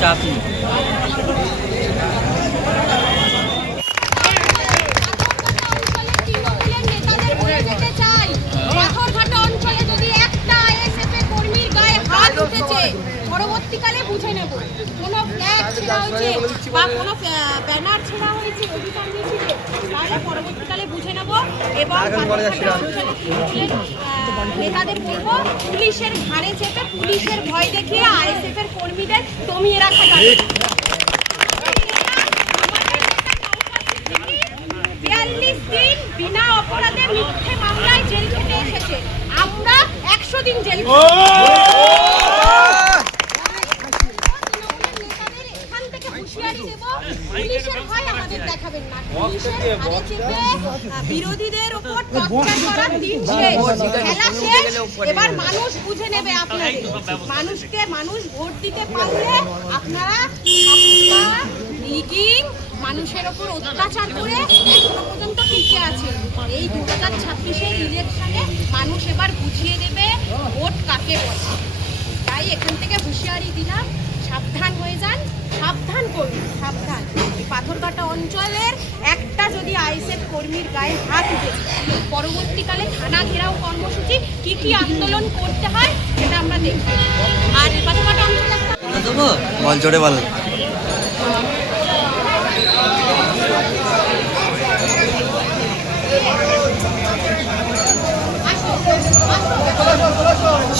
চাপি পরবর্তীকালে বুঝে নেব কোনো ফ্ল্যাগ ছেড়া হয়েছে বা কোনো ব্যানার ছেড়া হয়েছে অধিকার মিছিলে, তাহলে পরবর্তীকালে বুঝে নেব। এবং নেতাদের বলবো পুলিশের ঘাড়ে চেপে পুলিশের ভয় দেখিয়ে আইএসএফ এর কর্মীদের দমিয়ে রাখা যাবে। 42 দিন বিনা অপরাধে মিথ্যে মামলায় জেল খেটে এসেছে, আমরা 100 দিন জেল বিরোধীদের উপর টর্চার করার দিন শেষ, খেলা শেষ। এবার মানুষ বুঝে নেবে আপনাদের, মানুষ ভোট দিতে পারলে আপনারা মানুষের ওপর অত্যাচার করে এখনো পর্যন্ত টিকে আছে। এই 2026-এর ইলেকশনে মানুষ এবার বুঝিয়ে দেবে ভোট কাকে বলে। তাই এখান থেকে হুঁশিয়ারি দিলাম, সাবধান হয়ে যান, সাবধান করুন, সাবধান। পাথরঘাটা অঞ্চলের একটা যদি আইএসএফ কর্মীর গায়ে হাত উঠেছে, পরবর্তীকালে থানা ঘেরাও কর্মসূচি কি আন্দোলন করতে হয় সেটা আমরা দেখব। আর পাথরঘাটা অঞ্চলে বল জোরে বল।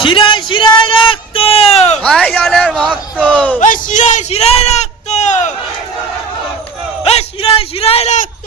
শিরায় শিরায় রক্ত, ভাই জানের ভক্ত, শিরায় শিরায় রক্ত, শিরায় শিরায় রক্ত।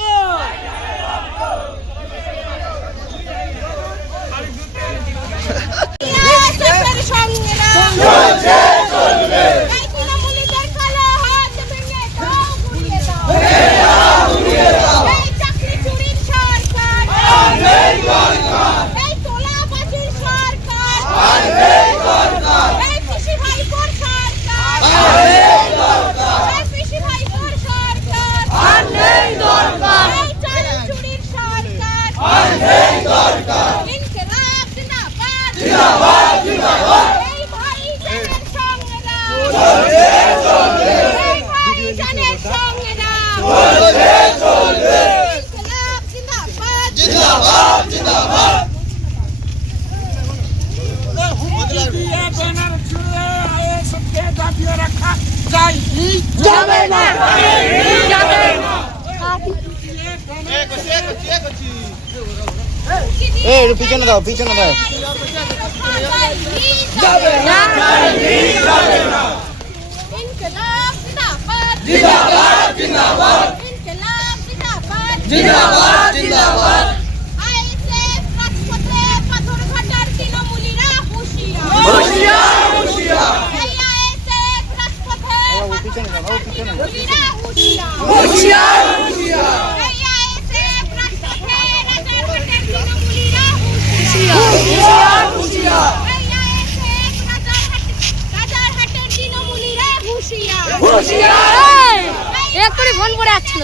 পিছনে দাও, পিছনে দাও। ফোন করে আসছিল।